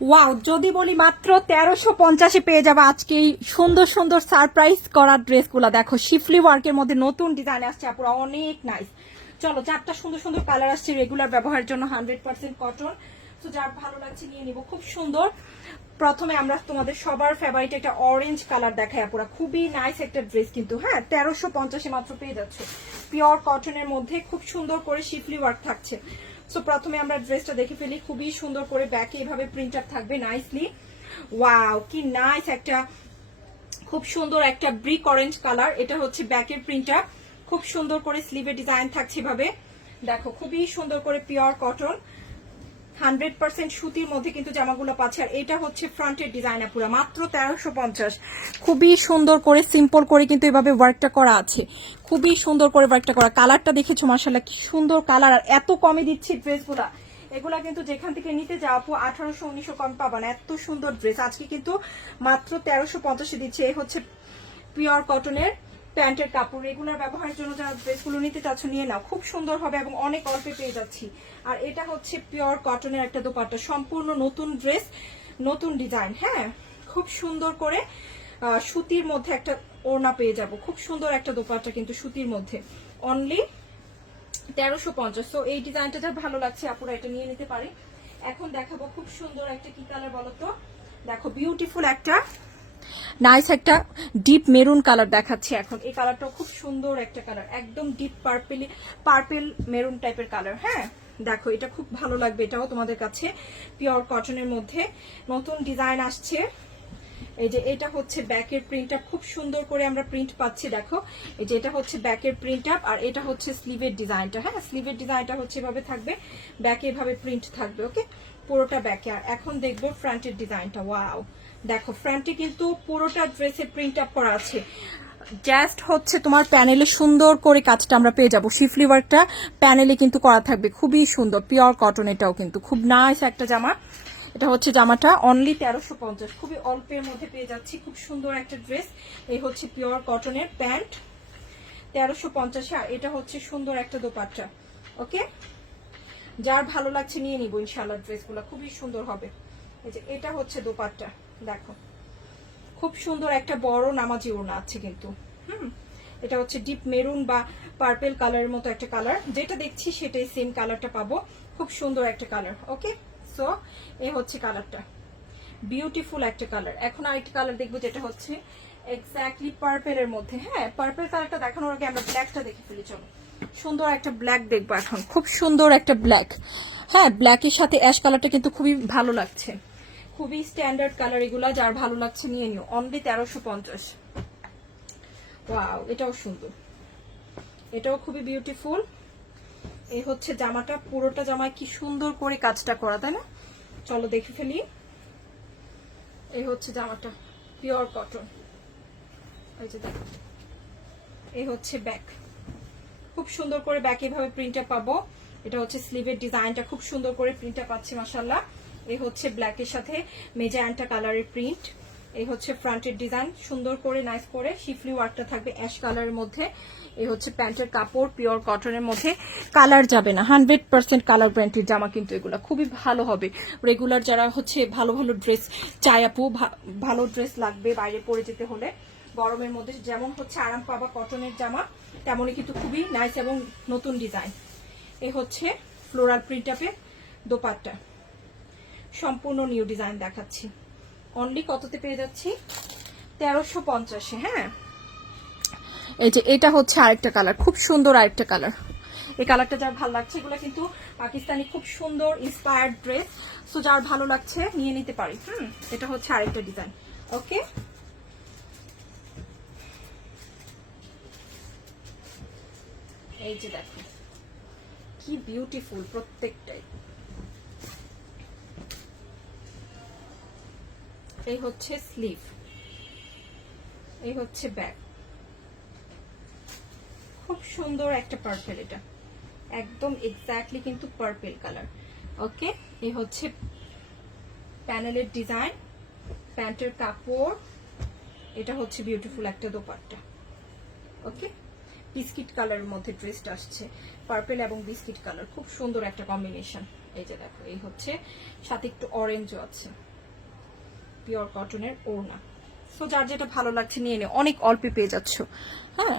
Wow, যদি বলি মাত্র 1350-এ পেয়ে যাবে আজকে এই সুন্দর সুন্দর সারপ্রাইজ করা ড্রেসগুলো। দেখো শিফলি ওয়ার্কের মধ্যে নতুন ডিজাইন আসছে আপুরা, অনেক নাইস। চলো, চারটা সুন্দর সুন্দর কালার আসছে রেগুলার ব্যবহারের জন্য, 100% কটন। তো যার ভালো লাগছে নিয়ে নিব, খুব সুন্দর। প্রথমে আমরা তোমাদের সবার ফেভারিট একটা অরেঞ্জ কালার দেখাই আপুরা, খুবই নাইস একটা ড্রেস কিন্তু। হ্যাঁ, 1350-এ মাত্র পেয়ে যাচ্ছে, পিওর কটনের মধ্যে খুব সুন্দর করে শিফলি ওয়ার্ক থাকছে। সো প্রথমে আমরা ড্রেসটা দেখে ফেলি, খুবই সুন্দর করে ব্যাকে এভাবে প্রিন্ট আপ থাকবে নাইসলি। ওয়াও, কি নাইস একটা, খুব সুন্দর একটা ব্রিক অরেঞ্জ কালার। এটা হচ্ছে ব্যাকের প্রিন্ট আপ, খুব সুন্দর করে স্লিভে ডিজাইন থাকছে এভাবে। দেখো খুবই সুন্দর করে পিওর কটন, 100% সুতির মধ্যে কিন্তু জামাগুলো পাচ্ছে। আর এটা হচ্ছে ফ্রন্টের ডিজাইন পুরো, মাত্র 1350। খুবই সুন্দর করে সিম্পল করে কিন্তু এভাবে ওয়ার্কটা করা আছে, খুবই সুন্দর করে ওয়ার্কটা করা। কালারটা দেখেছো মাশাআল্লাহ, কি সুন্দর কালার। আর এত কমে দিচ্ছি ড্রেসগুলা, এগুলা কিন্তু যেখান থেকে নিতে যাও আপু 1800-1900 কম পাবা না। এত সুন্দর ড্রেস আজকে কিন্তু মাত্র 1350-এ দিচ্ছে। এই হচ্ছে পিওর কটনের প্যান্টের কাপড়, রেগুলার ব্যবহারের জন্য যারা ড্রেসগুলো নিতে চাচ্ছ নিয়ে নাও, খুব সুন্দর হবে এবং অনেক অল্পে পেয়ে যাচ্ছি। আর এটা হচ্ছে পিওর কটনের একটা দোপাট্টা, সম্পূর্ণ নতুন ড্রেস, নতুন ডিজাইন। হ্যাঁ, খুব সুন্দর করে সুতির মধ্যে একটা ওড়না পেয়ে যাব, খুব সুন্দর একটা দোপাট্টা কিন্তু সুতির মধ্যে, অনলি 1350। তো এই ডিজাইনটা যা ভালো লাগছে আপুরা এটা নিয়ে নিতে পারে। এখন দেখাবো খুব সুন্দর একটা কি কালার বলো তো, দেখো বিউটিফুল একটা নাইস একটা ডিপ মেরুন কালার দেখাচ্ছি এখন। এই কালারটাও খুব সুন্দর একটা কালার, একদম ডিপ পার্পেল মেরুন টাইপের কালার। হ্যাঁ, দেখো এটা খুব ভালো লাগবে, এটাও তোমাদের কাছে পিওর কটনের মধ্যে নতুন ডিজাইন আসছে। এই যে এটা হচ্ছে ব্যাকের প্রিন্ট আপ, খুব সুন্দর করে আমরা প্রিন্ট পাচ্ছি। দেখো এই যে এটা হচ্ছে ব্যাকের প্রিন্ট আপ, আর এটা হচ্ছে স্লিভের ডিজাইনটা। হ্যাঁ, স্লিভের ডিজাইনটা হচ্ছে এভাবে থাকবে, ব্যাকে এভাবে প্রিন্ট থাকবে। ওকে, পুরোটা ব্যাকে। আর এখন দেখবো ফ্রন্টের ডিজাইনটা। ওয়াও, দেখো ফ্রন্টে কিন্তু পুরোটা ড্রেসে প্রিন্ট আপ করা আছে। জাস্ট হচ্ছে তোমার প্যানেলে সুন্দর করে কাজটা আমরা পেয়ে যাবো, শিফলি ওয়ার্কটা প্যানেলে কিন্তু করা থাকবে, খুবই সুন্দর পিওর কটন। এটাও কিন্তু খুব নাইস একটা জামা। এটা হচ্ছে জামাটা অনলি 1350, খুবই অল্পের মধ্যে পেয়ে যাচ্ছি, খুব সুন্দর একটা ড্রেস। এই হচ্ছে পিওর কটনের প্যান্ট 1350। আর এটা হচ্ছে সুন্দর একটা দোপাট্টা। ওকে, যার ভালো লাগছে নিয়ে নিবো ইনশাআল্লাহ, ড্রেসগুলো খুবই সুন্দর হবে। এই যে এটা হচ্ছে দোপাট্টা, দেখো খুব সুন্দর একটা বড় নামাজি ওড়না আছে কিন্তু। এটা হচ্ছে ডিপ মেরুন বা পার্পেল কালারের মতো একটা কালার, যেটা দেখছি সেটাই সেম কালারটা পাবো, খুব সুন্দর একটা কালার। ওকে, সো এই হচ্ছে কালারটা, বিউটিফুল একটা কালার। এখন আরেকটা কালার দেখবো যেটা হচ্ছে এক্স্যাক্টলি পার্পেলের মধ্যে। হ্যাঁ, পার্পেল কালারটা দেখানোর আগে আমরা ব্ল্যাকটা দেখে ফেলি। চলো, সুন্দর একটা ব্ল্যাক দেখবো এখন, খুব সুন্দর একটা ব্ল্যাক। হ্যাঁ, ব্ল্যাকের সাথে অ্যাশ কালারটা কিন্তু খুবই ভালো লাগছে, খুবই স্ট্যান্ডার্ড কালার এগুলা। যার ভালো লাগছে নিয়ে নিও, অনলি 1350। ওয়াও, এটাও সুন্দর, এটাও খুবই বিউটিফুল। এই হচ্ছে জামাটা, পুরোটা জামায় কি সুন্দর করে কাজটা করা, তাই না? চলো দেখে ফেলি। এই হচ্ছে জামাটা, পিওর কটন। এই যে দেখো, এই হচ্ছে ব্যাক, খুব সুন্দর করে ব্যাক এভাবে প্রিন্টটা পাবো। এটা হচ্ছে স্লিভের ডিজাইনটা, খুব সুন্দর করে প্রিন্টটা পাচ্ছি মাশাআল্লাহ। এই হচ্ছে ব্ল্যাকের সাথে মেজেন্টা কালারের প্রিন্ট। এই হচ্ছে ফ্রন্টের ডিজাইন, সুন্দর করে নাইস করে শিফলি ওয়ার্কটা থাকবে অ্যাশ কালারের মধ্যে। এই হচ্ছে প্যান্টের কাপড়, পিওর কটনের মধ্যে, কালার যাবে না, 100% কালার গ্যারান্টির জামা কিন্তু এগুলো খুবই ভালো হবে। রেগুলার যারা হচ্ছে ভালো ভালো ড্রেস চাই আপু, ভালো ড্রেস লাগবে বাইরে পরে যেতে হলে গরমের মধ্যে, যেমন হচ্ছে আরাম পাবা কটনের জামা, তেমনই কিন্তু খুবই নাইস এবং নতুন ডিজাইন। এই হচ্ছে ফ্লোরাল প্রিন্ট আপে দোপাট্টা, সম্পূর্ণ নিউ ডিজাইন দেখাচ্ছি। অনলি কততে পেয়ে যাচ্ছি? 1350। হ্যাঁ, এই যে এটা হচ্ছে আরেকটা কালার, খুব সুন্দর আরেকটা কালার। এই কালারটা যার ভালো লাগছে, এগুলো কিন্তু পাকিস্তানি খুব সুন্দর ইন্সপায়ার্ড ড্রেস, সো যার ভালো লাগছে নিয়ে নিতে পারি। এটা হচ্ছে আরেকটা ডিজাইন। ওকে, এই যে দেখো কি বিউটিফুল প্রত্যেকটাই। এই হচ্ছে স্লিভ, এই হচ্ছে ব্যাক, খুব সুন্দর একটা পার্পেল, এটা একদম এক্স্যাক্টলি কিন্তু পার্পেল কালার। ওকে, এই হচ্ছে প্যানেলের ডিজাইন, প্যান্টের কাপড়। এটা হচ্ছে বিউটিফুল একটা দোপাট্টা। ওকে, বিস্কিট কালারের মধ্যে ড্রেসটা আসছে, পার্পেল এবং বিস্কিট কালার, খুব সুন্দর একটা কম্বিনেশন। এই যে দেখো, এই হচ্ছে সাথে একটু অরেঞ্জও আছে। পিওর কটনের ওড়না। সো যার যেটা ভালো লাগছে নিয়ে নে, অনেক অল্পে পেয়ে যাচ্ছ। হ্যাঁ